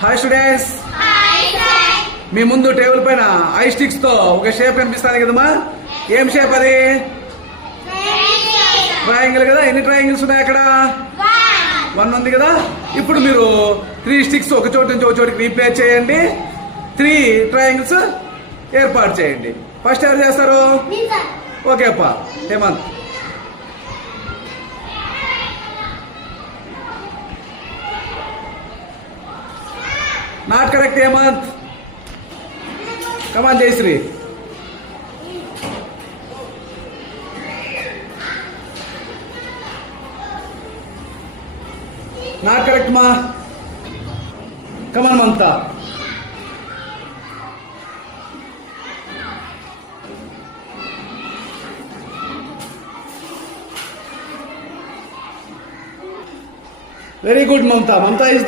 Hi students, మీ ముందు టేబుల్ పైన I sticks తో ఒక షేప్ కనిపిస్తుంది కదమ్మా. ఏం షేప్ అది? ట్రయాంగిల్ కదా. ఎన్ని ట్రయాంగిల్స్ ఉన్నాయి అక్కడ? 1 ఉంది కదా. ఇప్పుడు మీరు 3 స్టిక్స్ ఒక చోటు నుంచి ఒక చోటికి రీప్లేస్ చేయండి. 3 ట్రయాంగిల్స్ ఏర్పాటు చేయండి. ఫస్ట్ ఎవరు చేస్తారు? ఓకే అప్ప. Hemanth. Not correct Hemanth. Come on Jayashree. Not correct మా. Come on Mamata. Very good Mamata. Mamata is the